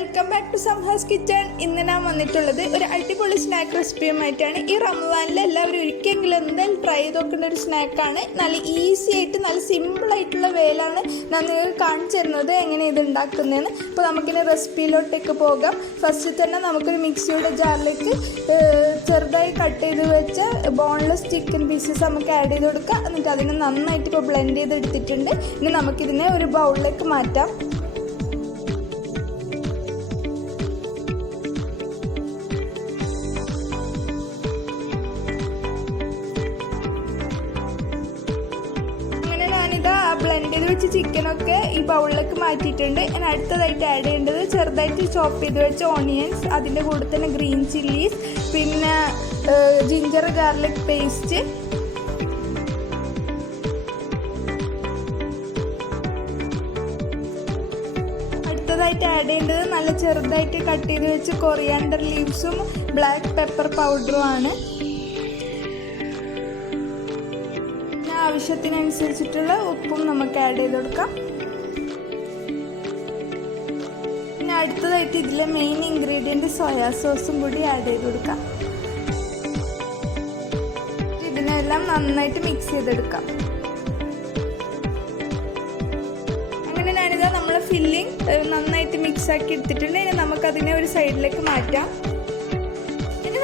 Welcome back to Samhas kitchen. ഇന്ന് ഞാൻ വന്നിട്ടുള്ളത് ഒരു അടിപൊളി സ്നാക്ക് റെസിപ്പിയുമായിട്ടാണ്. ഈ റമദാനിൽ എല്ലാവരും ഒരിക്കലെങ്കിലും എന്തായാലും ട്രൈ ചെയ്ത് നോക്കേണ്ട ഒരു സ്നാക്കാണ്. നല്ല ഈസി ആയിട്ട് നല്ല സിമ്പിളായിട്ടുള്ള വേലാണ് ഞാൻ നിങ്ങൾക്ക് കാണിച്ചു തരുന്നത് എങ്ങനെ ഇത് ഉണ്ടാക്കുന്നതെന്ന്. അപ്പോൾ നമുക്കിനി റെസിപ്പിയിലോട്ടേക്ക് പോകാം. ഫസ്റ്റ് തന്നെ നമുക്കൊരു മിക്സിയുടെ ജാറിലേക്ക് ചെറുതായി കട്ട് ചെയ്ത് വെച്ച ബോൺലെസ് ചിക്കൻ പീസസ് നമുക്ക് ആഡ് ചെയ്ത് കൊടുക്കാം. എന്നിട്ട് അതിനെ നന്നായിട്ട് ഇപ്പോൾ ബ്ലെൻഡ് ചെയ്തെടുത്തിട്ടുണ്ട്. ഇനി നമുക്കിതിനെ ഒരു ബൗളിലേക്ക് മാറ്റാം. ബ്ലെൻഡ് ചെയ്ത് വെച്ച് ചിക്കനൊക്കെ ഈ ബൗളിലേക്ക് മാറ്റിയിട്ടുണ്ട്. ഞാൻ അടുത്തതായിട്ട് ആഡ് ചെയ്യേണ്ടത് ചെറുതായിട്ട് ചോപ്പ് ചെയ്ത് വെച്ച ഓണിയൻസ്, അതിൻ്റെ കൂടെ തന്നെ ഗ്രീൻ ചില്ലീസ്, പിന്നെ ജിഞ്ചർ ഗാർലിക് പേസ്റ്റ്, അടുത്തതായിട്ട് ആഡ് ചെയ്യേണ്ടത് നല്ല ചെറുതായിട്ട് കട്ട് ചെയ്ത് വെച്ച് കൊറിയാണ്ടർ ലീവ്സും ബ്ലാക്ക് പെപ്പർ പൗഡറും ആണ്. ആവശ്യത്തിനനുസരിച്ചിട്ടുള്ള ഉപ്പും നമുക്ക് ആഡ് ചെയ്ത് കൊടുക്കാം. പിന്നെ അടുത്തതായിട്ട് ഇതിലെ മെയിൻ ഇൻഗ്രീഡിയൻറ്റ് സോയാ സോസും കൂടി ആഡ് ചെയ്ത് കൊടുക്കാം. ഇതിനെല്ലാം നന്നായിട്ട് മിക്സ് ചെയ്തെടുക്കാം. അങ്ങനെ ഞാനിതാ നമ്മളെ ഫില്ലിങ് നന്നായിട്ട് മിക്സ് ആക്കി എടുത്തിട്ടുണ്ട്. ഇനി നമുക്കതിനെ ഒരു സൈഡിലേക്ക് മാറ്റാം.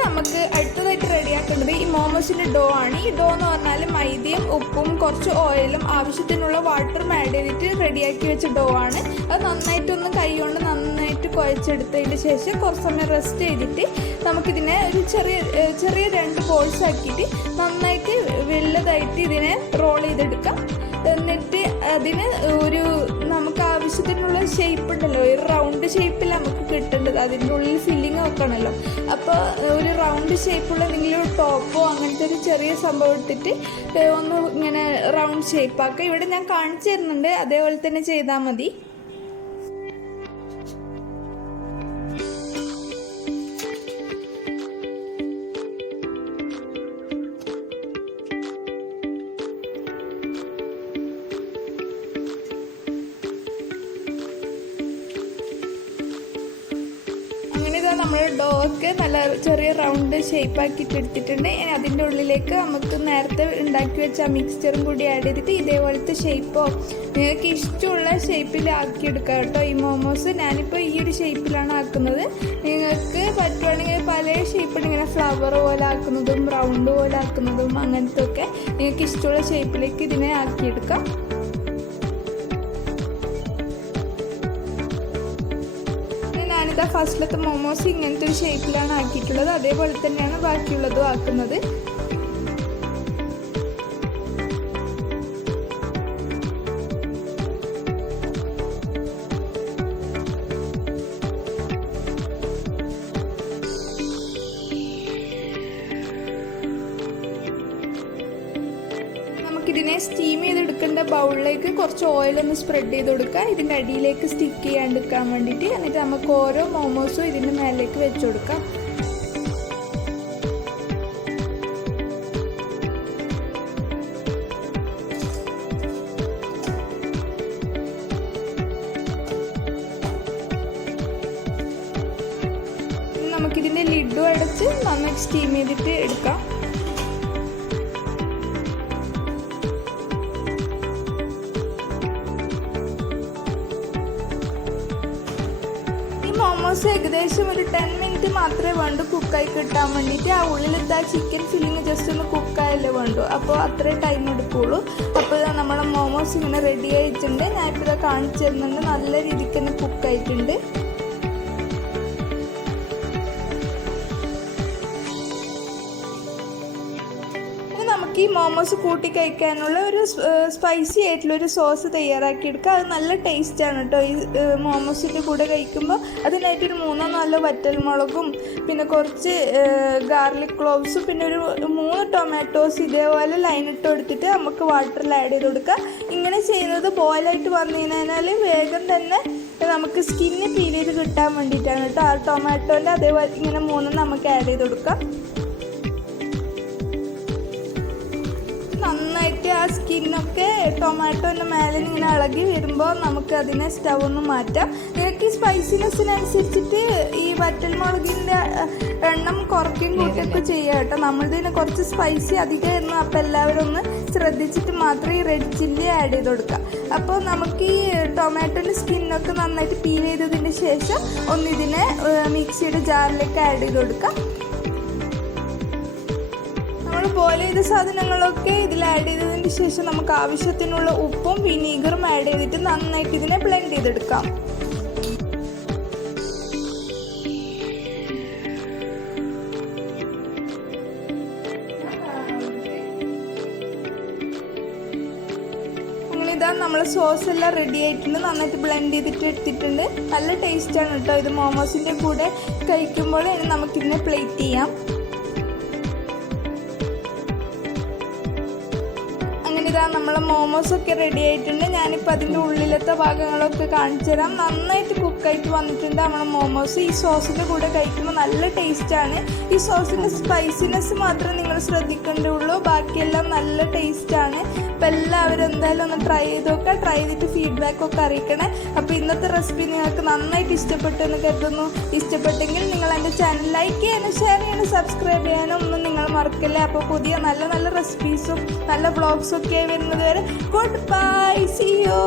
നമുക്ക് അടുത്തതായിട്ട് റെഡിയാക്കേണ്ടത് ഈ മോമോസിൻ്റെ ഡോ ആണ്. ഈ ഡോ എന്ന് പറഞ്ഞാൽ മൈദയും ഉപ്പും കുറച്ച് ഓയിലും ആവശ്യത്തിനുള്ള വാട്ടറും ആഡ് ചെയ്തിട്ട് റെഡിയാക്കി വെച്ച ഡോ ആണ്. അത് നന്നായിട്ടൊന്ന് കൈ കൊണ്ട് നന്നായിട്ട് കുഴച്ചെടുത്തതിന് ശേഷം കുറച്ച് സമയം റെസ്റ്റ് ചെയ്തിട്ട് നമുക്കിതിനെ ഒരു ചെറിയ 2 ബോൾസ് ആക്കിയിട്ട് നന്നായിട്ട് വലുതായിട്ട് ഇതിനെ റോൾ ചെയ്തെടുക്കാം. എന്നിട്ട് അതിന് ഒരു നമുക്ക് ആവശ്യത്തിനുള്ള ഷേപ്പ് ഉണ്ടല്ലോ, ഒരു റൗണ്ട് ഷേപ്പിൽ നമുക്ക് കിട്ടേണ്ടത്. അതിൻ്റെ ഉള്ളിൽ ഫില്ലിങ് വെക്കണമല്ലോ. അപ്പോൾ ഒരു റൗണ്ട് ഷേപ്പുള്ള എന്തെങ്കിലും ടോപ്പോ അങ്ങനത്തെ ഒരു ചെറിയ സംഭവം എടുത്തിട്ട് ഒന്ന് ഇങ്ങനെ റൗണ്ട് ഷേപ്പാക്കുക. ഇവിടെ ഞാൻ കാണിച്ചു തരുന്നുണ്ട്, അതേപോലെ തന്നെ ചെയ്താൽ മതി. നമ്മൾ ഡോ ഒക്കെ നല്ല ചെറിയ റൗണ്ട് ഷേപ്പ് ആക്കിയിട്ട് എടുത്തിട്ടുണ്ട്. അതിൻ്റെ ഉള്ളിലേക്ക് നമുക്ക് നേരത്തെ ഉണ്ടാക്കി വെച്ച മിക്സ്ചറും കൂടി ആഡ് ചെയ്തിട്ട് ഇതേപോലത്തെ ഷേപ്പോ നിങ്ങൾക്ക് ഇഷ്ടമുള്ള ഷേപ്പിൽ ആക്കിയെടുക്കാം കേട്ടോ. ഈ മോമോസ് ഞാനിപ്പോൾ ഈ ഒരു ഷേപ്പിലാണ് ആക്കുന്നത്. നിങ്ങൾക്ക് പറ്റുവാണെങ്കിൽ പല ഷേപ്പുണ്ട്, ഇങ്ങനെ ഫ്ലവർ പോലെ ആക്കുന്നതും റൗണ്ട് പോലെ ആക്കുന്നതും അങ്ങനത്തെ ഒക്കെ നിങ്ങൾക്ക് ഇഷ്ടമുള്ള ഷേപ്പിലേക്ക് ഇതിനെ ആക്കിയെടുക്കാം. ഫസ്റ്റിലത്തെ മോമോസ് ഇങ്ങനത്തെ ഒരു ഷേപ്പിലാണ് ആക്കിയിട്ടുള്ളത്. അതേപോലെ തന്നെയാണ് ബാക്കിയുള്ളതും ആക്കുന്നത്. ഇതിനെ സ്റ്റീം ചെയ്തെടുക്കേണ്ട ബൗളിലേക്ക് കുറച്ച് ഓയിലൊന്ന് സ്പ്രെഡ് ചെയ്ത് കൊടുക്കുക, ഇതിൻ്റെ അടിയിലേക്ക് സ്റ്റിക്ക് ചെയ്യാണ്ടിരിക്കാൻ വേണ്ടിയിട്ട്. എന്നിട്ട് നമുക്ക് ഓരോ മോമോസും ഇതിൻ്റെ മേലേക്ക് വെച്ച് കൊടുക്കാം. നമുക്കിതിൻ്റെ ലിഡും അടച്ച് നന്നായിട്ട് സ്റ്റീം ചെയ്തിട്ട് എടുക്കാം. മോമോസ് ഏകദേശം ഒരു 10 മിനിറ്റ് മാത്രമേ വേണ്ടൂ കുക്കായി കിട്ടാൻ വേണ്ടിയിട്ട്. ആ ഉള്ളിലത്തെ ചിക്കൻ ഫില്ലിങ് ജസ്റ്റ് ഒന്ന് കുക്കായല്ലേ വേണ്ടൂ, അപ്പോൾ അത്രേ ടൈം എടുക്കുള്ളൂ. അപ്പോൾ നമ്മളെ മോമോസ് ഇങ്ങനെ റെഡി ആയിട്ടുണ്ട്. ഞാനിപ്പോൾ ഇത് കാണിച്ചു തരുന്നുണ്ട്. നല്ല രീതിക്ക് തന്നെ കുക്കായിട്ടുണ്ട്. നമുക്ക് ഈ മോമോസ് കൂട്ടി കഴിക്കാനുള്ള ഒരു സ്പൈസി ആയിട്ടുള്ളൊരു സോസ് തയ്യാറാക്കിയെടുക്കുക. അത് നല്ല ടേസ്റ്റാണ് കേട്ടോ ഈ മോമോസിൻ്റെ കൂടെ കഴിക്കുമ്പോൾ. അതിനായിട്ടൊരു 3-4 വറ്റൽമുളകും പിന്നെ കുറച്ച് ഗാർലിക് ക്ലോവ്സും പിന്നെ ഒരു 3 ടൊമാറ്റോസ് ഇതേപോലെ ലൈനിട്ട് കൊടുത്തിട്ട് നമുക്ക് വാട്ടറിൽ ആഡ് ചെയ്ത് കൊടുക്കുക. ഇങ്ങനെ ചെയ്യുന്നത് ബോയിലായിട്ട് വന്നു കഴിഞ്ഞാൽ വേഗം തന്നെ നമുക്ക് സ്കിന്ന് പീൽ ചെയ്ത് കിട്ടാൻ വേണ്ടിയിട്ടാണ് കേട്ടോ. ആ ടൊമാറ്റോൻ്റെ അതേപോലെ ഇങ്ങനെ 3 നമുക്ക് ആഡ് ചെയ്ത് കൊടുക്കാം. നന്നായിട്ട് ആ സ്കിന്നൊക്കെ ടൊമാറ്റോൻ്റെ മേലെ ഇങ്ങനെ ഇളകി വരുമ്പോൾ നമുക്ക് അതിനെ സ്റ്റവ് ഒന്ന് മാറ്റാം. നിങ്ങൾക്ക് ഈ സ്പൈസിനെസ്സിനനുസരിച്ചിട്ട് ഈ വറ്റൽമുളകിൻ്റെ എണ്ണം കുറയ്ക്കും കൂട്ടിയൊക്കെ ചെയ്യാം കേട്ടോ. നമ്മളിതിന് കുറച്ച് സ്പൈസി അധികമായിരുന്നു, അപ്പോൾ എല്ലാവരും ഒന്ന് ശ്രദ്ധിച്ചിട്ട് മാത്രം ഈ റെഡ് ചില്ലി ആഡ് ചെയ്ത് കൊടുക്കുക. അപ്പോൾ നമുക്ക് ഈ ടൊമാറ്റോൻ്റെ സ്കിന്നൊക്കെ നന്നായിട്ട് പീൽ ചെയ്തതിന് ശേഷം ഒന്നിതിനെ മിക്സിയുടെ ജാറിലേക്ക് ആഡ് ചെയ്ത് കൊടുക്കാം. നമ്മൾ ബോയിൽ ചെയ്ത സാധനങ്ങളൊക്കെ ഇതിൽ ആഡ് ചെയ്തതിന് ശേഷം നമുക്ക് ആവശ്യത്തിനുള്ള ഉപ്പും വിനീഗറും ആഡ് ചെയ്തിട്ട് നന്നായിട്ട് ഇതിനെ ബ്ലെൻഡ് ചെയ്തെടുക്കാം. ഇതാ നമ്മൾ സോസ് എല്ലാം റെഡി ആയിട്ടുണ്ട്. നന്നായിട്ട് ബ്ലെൻഡ് ചെയ്തിട്ട് എടുത്തിട്ടുണ്ട്. നല്ല ടേസ്റ്റാണ് കേട്ടോ. ഇത് മോമോസിൻ്റെ കൂടെ കഴിക്കുമ്പോൾ നമുക്കിതിനെ പ്ലേറ്റ് ചെയ്യാം. അങ്ങനെ ഇതാ നമ്മളെ മോമോസൊക്കെ റെഡി ആയിട്ടുണ്ട്. ഞാനിപ്പോൾ അതിൻ്റെ ഉള്ളിലത്തെ ഭാഗങ്ങളൊക്കെ കാണിച്ചു തരാം. നന്നായിട്ട് കുക്കായിട്ട് വന്നിട്ടുണ്ട് നമ്മളെ മോമോസ്. ഈ സോസിൻ്റെ കൂടെ കഴിക്കുമ്പോൾ നല്ല ടേസ്റ്റാണ്. ഈ സോസിൻ്റെ സ്പൈസിനെസ് മാത്രമേ നിങ്ങൾ ശ്രദ്ധിക്കേണ്ടുള്ളൂ, ബാക്കിയെല്ലാം നല്ല ടേസ്റ്റാണ്. അപ്പോൾ എല്ലാവരും എന്തായാലും ഒന്ന് ട്രൈ ചെയ്ത് നോക്കുക. ട്രൈ ചെയ്തിട്ട് ഫീഡ്ബാക്കൊക്കെ അറിയിക്കണേ. അപ്പോൾ ഇന്നത്തെ റെസിപ്പി നിങ്ങൾക്ക് നന്നായിട്ട് ഇഷ്ടപ്പെട്ടു എന്ന് കരുതുന്നു. ഇഷ്ടപ്പെട്ടെങ്കിൽ നിങ്ങൾ എൻ്റെ ചാനൽ ലൈക്ക് ചെയ്യാനും ഷെയർ ചെയ്യാനും സബ്സ്ക്രൈബ് ചെയ്യാനും ഒന്നും നിങ്ങൾ മറക്കല്ലേ. അപ്പോൾ പുതിയ നല്ല നല്ല റെസിപ്പീസും നല്ല വ്ളോഗ്സും ഒക്കെ വരുന്നത് വരെ ഗുഡ് ബൈ, സീ യു.